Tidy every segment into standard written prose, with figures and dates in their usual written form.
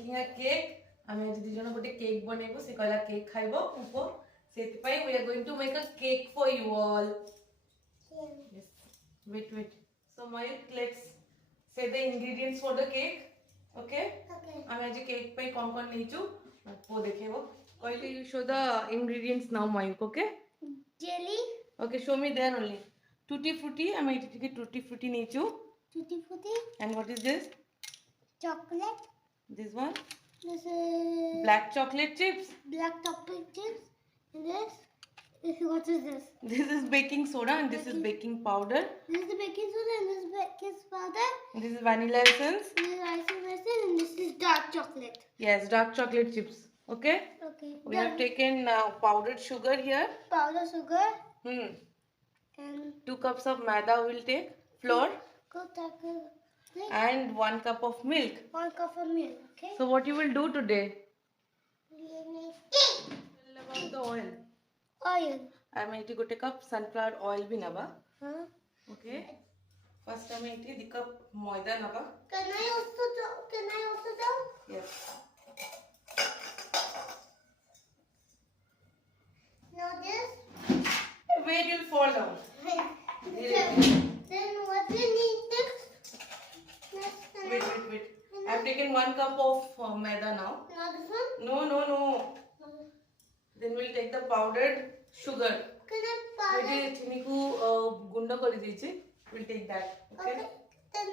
making a cake. আমি আজ দুজন গোটে কেক বনাইবো সে কইলা কেক খাইবো উপো সেতিপাই we are going to make a cake for you all. Yes. Wait. So let's say the ingredients for the cake. Okay? Okay. আমি আজ cake পাই কোন নিচু পো দেখাইবো কইলে you show the ingredients now Mayuk, okay? Jelly. Okay, show me there only. Tutty-fruity, আমি এটিকে Tutty-fruity নিচু. Tutty-fruity. And what is this? Chocolate. This one? This is black chocolate chips. Black chocolate chips. And this. What is this? This is baking soda and this is baking powder. This is the baking soda and this is baking powder. And this is vanilla essence. This is ice essence and this is dark chocolate. Yes, dark chocolate chips. Okay? Okay. We have taken powdered sugar here. Powdered sugar. And 2 cups of maida we'll take. Flour. And 1 cup of milk. 1 cup of milk. Okay. So what you will do today? Tell about the oil. Oil. I am going to take up sunflower oil bhi naba. Okay. First I am going to take up maida naba. Can I also do? Yes. Now this. Wait, you'll fall down. Then what we need next? Wait. I have taken 1 cup of maida now. Now this one? No. Then we'll take the powdered sugar. Can I powder? We'll take that. Okay? Then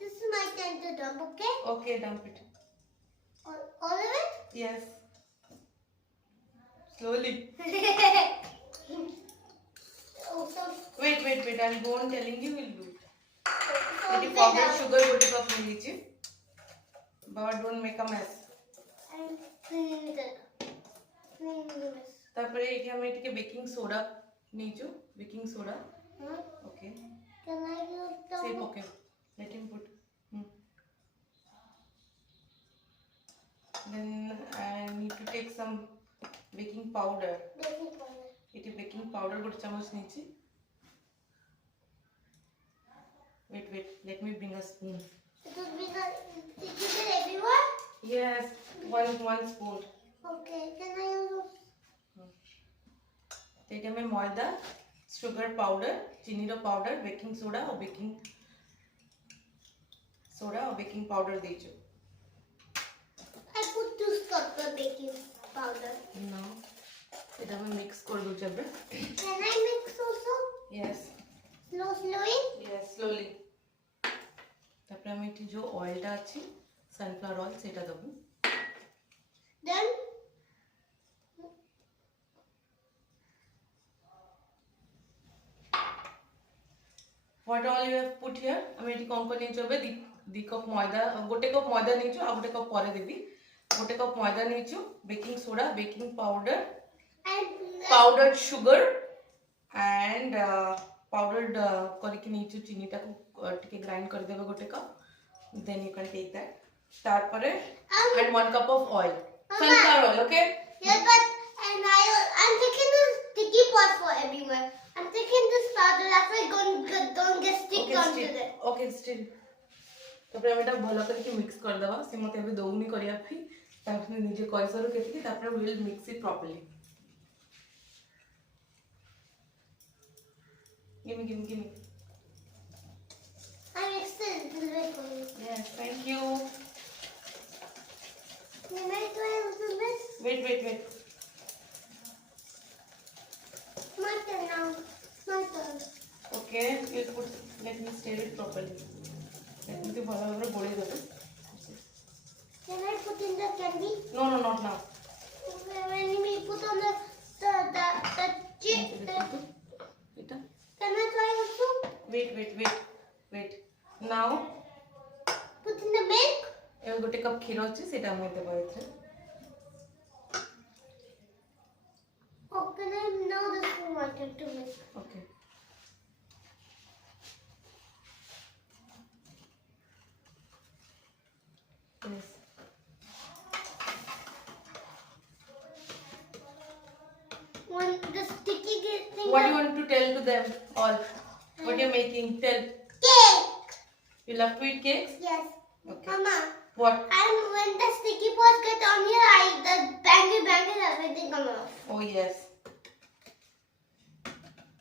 this is my turn to dump, okay? Okay, dump it. All of it? Yes. Slowly. Wait. I'll go on telling you, we'll do it. The powdered sugar go to cup niche. But don't make a mess. I'm cleaning it. তারপরে এটি আমি এটিকে baking soda নিচু baking soda okay Can I use the same okay let him put then I need to take some baking powder এটি baking powder গোটে চামচ নিচি wait let me bring a spoon it everywhere? Yes, one spoon. Okay, can I use এটা আমি ময়দা sugar powder চিনির powder baking soda or baking powder দিয়েছো I put 2 cups of baking powder. No, এটা আমি মিক্স করে দেব যাবে Can I mix also? Yes. Slowly? Yes, slowly. তারপরে আমি একটু যে অয়েলটা আছে সানফ্লাওয়ার অয়েল সেটা দেব Then what all you have put here আমি এটি কম করে নিয়ে যাবে দি কাপ ময়দা গোটে কাপ ময়দা নিয়েছো আর গোটে কাপ পরে দেবি গোটে কাপ ময়দা নিয়েছো baking soda baking powder and powdered sugar and powdered କରିକି নিয়েছো চিনিটাକୁ ଟିକେ ଗ୍ରାଇଣ୍ଡ କରି ଦେବେ ଗୋଟେ cup then you can take that তারপরে and 1 cup of oil sunflower oil okay yeah but and I'm taking this sticky pot for everywhere. I'm taking this powder that's why don't get stick onto it. Okay still তারপরে আমি এটা ভালো করে কি mix করে দেবা সে মতে ଏବେ দৌনি করিয়া পাই তারপরে নিজে কইসরো কেতি তারপরে we will mix it properly. Give me. I mixed it a little bit. Yes, thank you. Can I try a little bit? Wait. My turn now. My turn. Okay, let me stir it properly. Let me do bhala bhala bole debe. Can I put in the candy? No, not now. When we put on the chip. Eta. Can I try also? Wait. Now Put in the milk. এবার গোটে cup ক্ষীর আছে সেটা আমি দেব এতে Oh, can I now this is my turn to make. Okay. Yes. When the sticky thing. What do you want to tell to them all? What you're making? Tell. Cake. You love to eat cakes? Yes. Okay. Mama, What? And when the sticky paws get on here, the banging everything come off. Oh yes.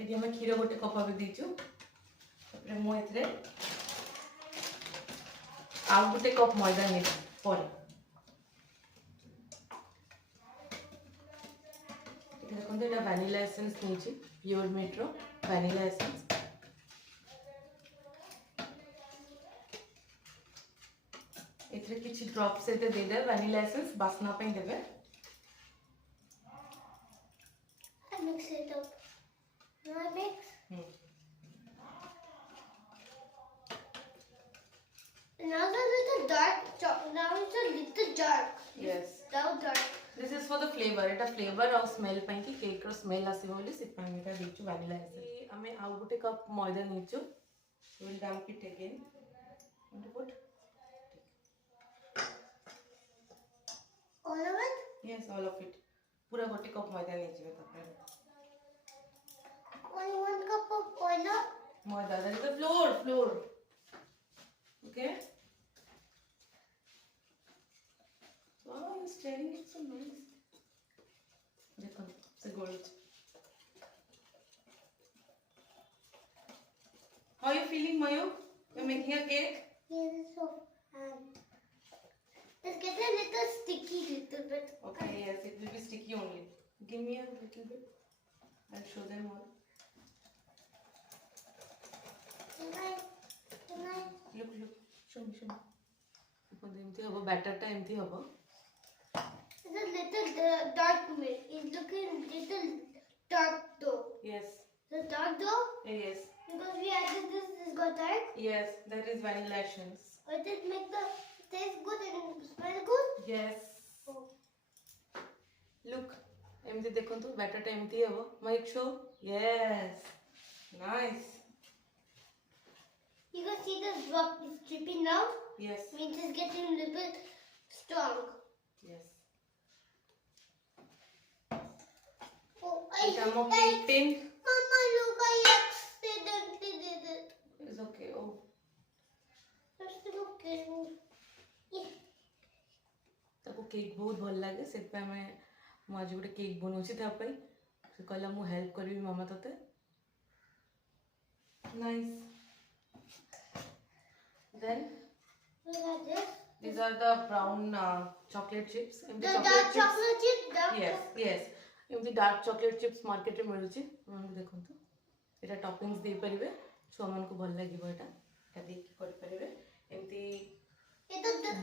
ଏଠି ଆମେ କ୍ଷୀର ଗୋଟେ cup ବି ଦେଇଛୁ ତାପରେ ମୁଁ ଏଥିରେ ଆଉ ଗୋଟେ କପ୍ ମଇଦା ନେବି ପରେ ଦେଖନ୍ତୁ ଏଇଟା ଭ୍ୟାନିଲା ଏସେନ୍ସ ନେଇଛି ପିଓର ମିଟ୍ର ଭ୍ୟାନିଲା ଏସେନ୍ସ ଏଥିରେ କିଛି ଡ୍ରପ୍ ସହିତ ଦେଇଦେବେ ଭ୍ୟାନିଲା ଏସେନ୍ସ ବାସ୍ନା ପାଇଁ ଦେବେ I mix it up. Now I mix. Now it's a little dark. Now it's a little dark. Yes. Now dark. This is for the flavor. Etah flavor और smell ପାଇଁ कि cake रो smell आसीबो बोली से ପାଇଁ एटा देचु vanilla essence हमें आउ गुटे cup मैदा नेचु we'll dump it again into put All of it? yes all of it पूरा गोटे कप मैदा नेजिबे तपर Only 1 cup of oil. Maida that is the flour okay wow you're stirring it so nice देखो से गोल how are you feeling Mayu you're making a cake Yes, so it's getting a little sticky, little bit. okay yes it will be sticky only give me a little bit I'll show them all look show me देखो एमती हबो batter टा एमती हबो It's a little dark milk. It's looking little dark dough. yes The dark dough? yes Because we added this, this got dark. yes that is vanilla essence But it make the taste good and smell good. yes Oh. look एमती देखंतु batter टा एमती हबो माइक शो yes nice You can see the drop is dripping now. yes Means it's getting a little bit strong. yes Oh, It's a cake tin Mama, look, I accidentally did it. it's okay oh That's okay. Yeah. ताको cake बहुत भल लागे से पे मैं मु आज गोटे केक बनौछि ता पई से कहला मु हेल्प करबी मामा तते nice then Look at this. these are the brown chocolate chips and The dark chocolate chip. yes एमती डार्क चॉकलेट चिप्स मार्केट रे मिलुछि मन देखंतु एटा टॉपिंग्स दे परिबे छुआ मन को भल लागिबो एटा देखि कर परिबे एमती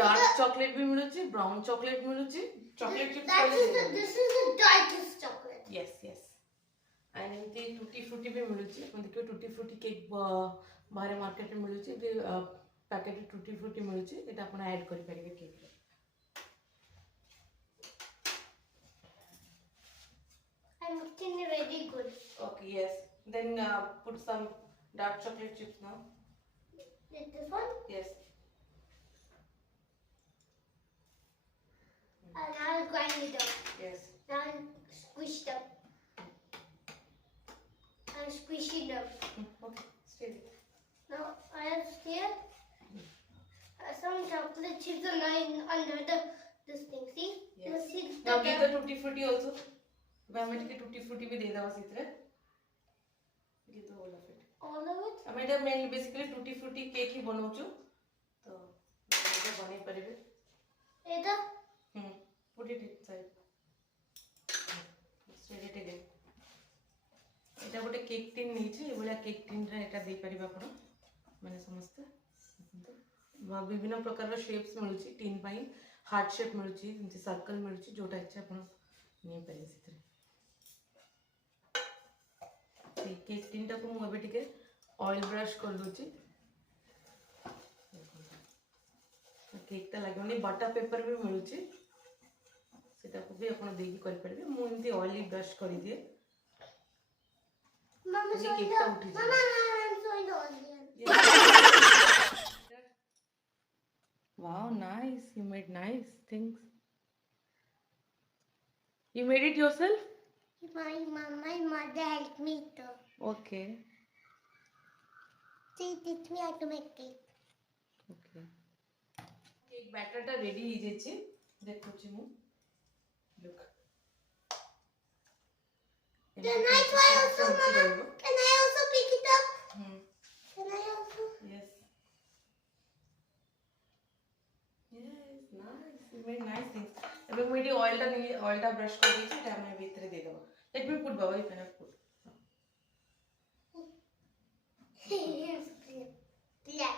डार्क चॉकलेट भी मिलुछि ब्राउन चॉकलेट मिलुछि chocolate chips This is the darkest chocolate. yes and एमती टूटी फ्रूटी भी मिलुछि अपन देखियो टूटी फ्रूटी केक बाहर मार्केट रे मिलुछि पैकेट टूटी फ्रूटी मिलुछि एटा अपन ऐड करि परिबे केक रे I'm mixing it very good. okay yes then put some dark chocolate chips now Like this one. yes And now I'll grind it up. yes Now I'll squish it up. I'll squish it up. okay stay there Now I have here some chocolate chips are lying under this thing. See? Yes. You see now give the tutti frutti also हमें टिके tutti frutti भी दे दवा सितरे ये तो all of it all of it. हमें एटा mainly basically tutti frutti cake ही बनाउछु तो एटा बनै परिबे Either put it inside spread it again एटा गोटे केक टिन नीचे ए बोला केक टिन रे एटा दे परिबा आपण माने समस्त विभिन्न प्रकार रो शेप्स मिलुची टिन पई हार्ट शेप मिलुची जंती सर्कल मिलुची जोटा इच्छा आपण नै परिबे सितरे केक टिन टा को मु एबे टिके ऑयल ब्रश कर दोची केक ता लागोनी बटर पेपर भी मिलुची सेटा को भी आपण देकी करि परबे मु एंती ऑयली ब्रश करि दिए Mama, ये show केक it ता up. उठी Mama, I'm showing all again. wow nice you made nice things you made it yourself My mother helped me too. okay She teach me how to make cake. okay cake cake batter टा ready हो जाइए देखो छी मु look Can I try also, Mama? Can I also pick it up? Can I also? Yes. Yes, nice. You made nice things. अबे मुझे oil टा brush कर दीजिए टा मैं भीतर दे दूँगा. Let me put Baba, you cannot put. Yeah.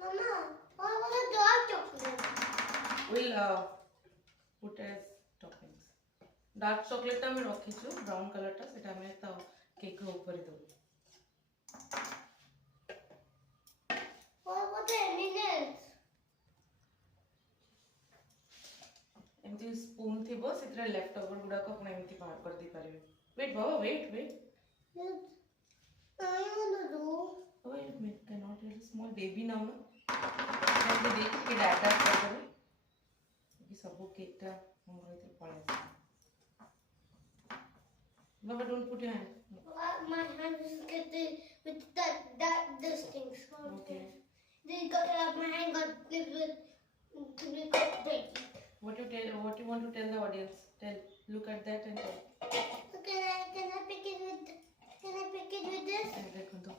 Mama, what about the dark chocolate? We'll put as toppings. Dark chocolate टा मैं रखी छू brown color टा सेटा मैं ता केक रो ऊपर दो. What about the M&Ms? एमती स्पून थी बस इतना लेफ्ट ओवर गुड़ा को अपने एमती बाहर कर दी पारिबे. Wait Baba, wait. I want to do. Wait, me cannot. You're a small baby now, no? मैं देख के डैड कर दूँ. ये सब वो केक टा हम लोग इधर पड़े. Baba, don't put your hand. My hand is getting with this thing. Okay. My hand got clipped with break. What you want to tell the audience? Tell. Look at that and tell. Can I pick it with this? And देखो तो.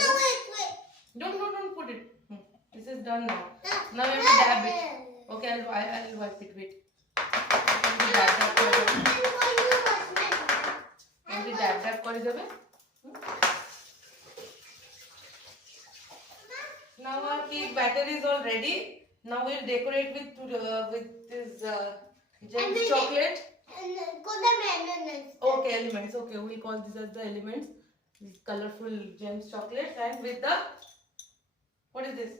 No, wait. Don't put it. This is done now. Now you have to dab it. Okay, I'll wipe it. Wait. dab कर देबे. Now our cake batter is all ready. Now we'll decorate with this gems chocolate. And call them elements. Okay, elements. Okay, we'll call these as the elements. These colorful gems chocolates and with the what is this?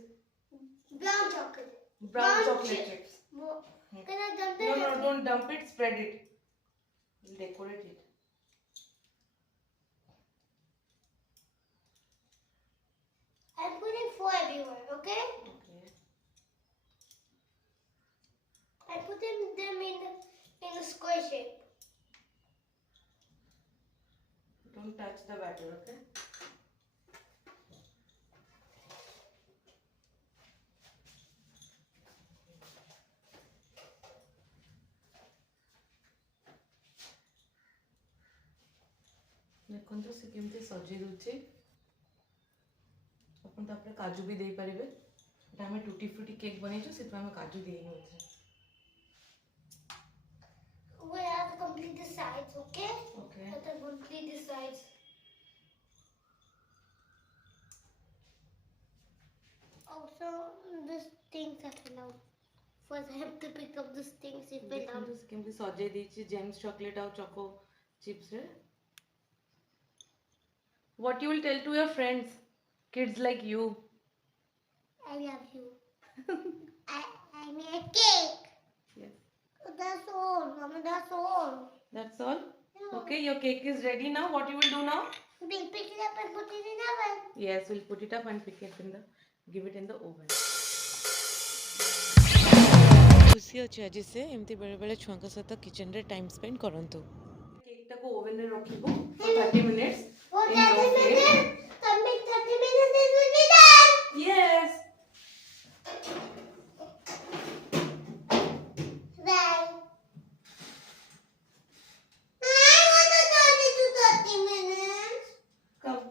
Brown chocolate. Brown chocolate chips. Can I dump it? No, don't dump it. Spread it. We'll decorate it. I'm putting 4 everywhere. Okay. Okay. I put them in a square shape. Don't touch the batter, okay? देखो से केमती सजे दूचे अपन तापरे काजू भी देई परिबे एटा हमें टूटी फ्रूटी केक बनेइछु सेत हमें काजू देइनु होचे. We have to complete the sides, okay? Okay. We have to complete the sides. Also, these things are allowed. First, I have to pick up these things if I देखो love. से केमती सजे देइछि James chocolate और choco chips रे. What you will tell to your friends, kids like you? I love you. I made a cake. Yes. That's all, Mama. That's all. That's all? Yeah. Okay, your cake is ready now. What you will do now? We'll pick it up and put it in the oven. Yes, we'll put it up and pick it in the, give it in the oven. खुशी अच्छे आज से एमती बेले बेले छुआंक सहित kitchen रे time spend करंतु. केक टाको ओवन रे रखिबो 30 minutes. For 30 minutes. 30 minutes it will be done. Yes. Bye. I want to turn it to 30 minutes. Come.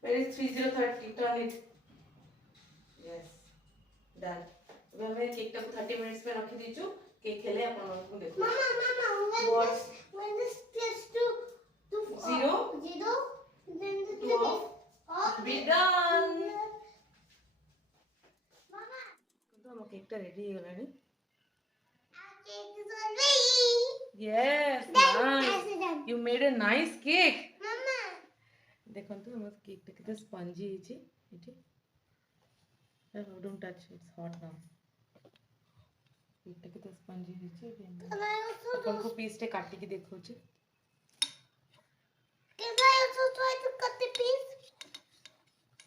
Where is 3030? Turn it. Yes. Done. अब हमें केक टाको 30 मिनिट्स में रखी दीचु. Cake हेले अपन मन को देखो. Mama, when this gets to 0, then the 2 off. Be done. Mama, तो हम केक टा रेडी हो गलानी. our cake is all ready. Yes, Done. nice. You made a nice cake. Mama, देखो तो हम केक टा कितना स्पंजी है इटे. Don't touch. It's hot now. Cake टा कितना स्पंजी है can I also अपन को पीस टे काटी के देखो चे. Can I also try to cut the piece?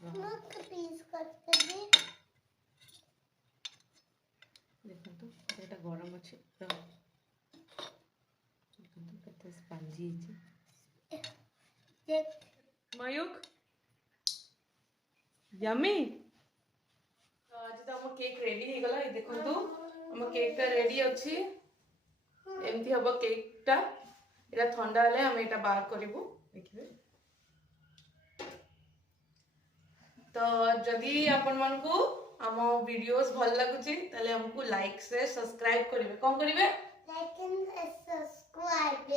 Not the piece, cut the piece. देखो तो एटा गरम अछि. देखो तो कितना स्पंजी है. Yes. Mayuk. Yummy. तो हम केक रेडी हो गला देखंतु हम केक टा रेडी अछि एमती हबो केक टा एटा ठंडा हले हम एटा बाहर करिवु देखिबे तो जदि आपण मन को हम वीडियोस भल लागुची तले हमको लाइक से सब्सक्राइब करिवे कोन करिवे like and subscribe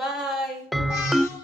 bye bye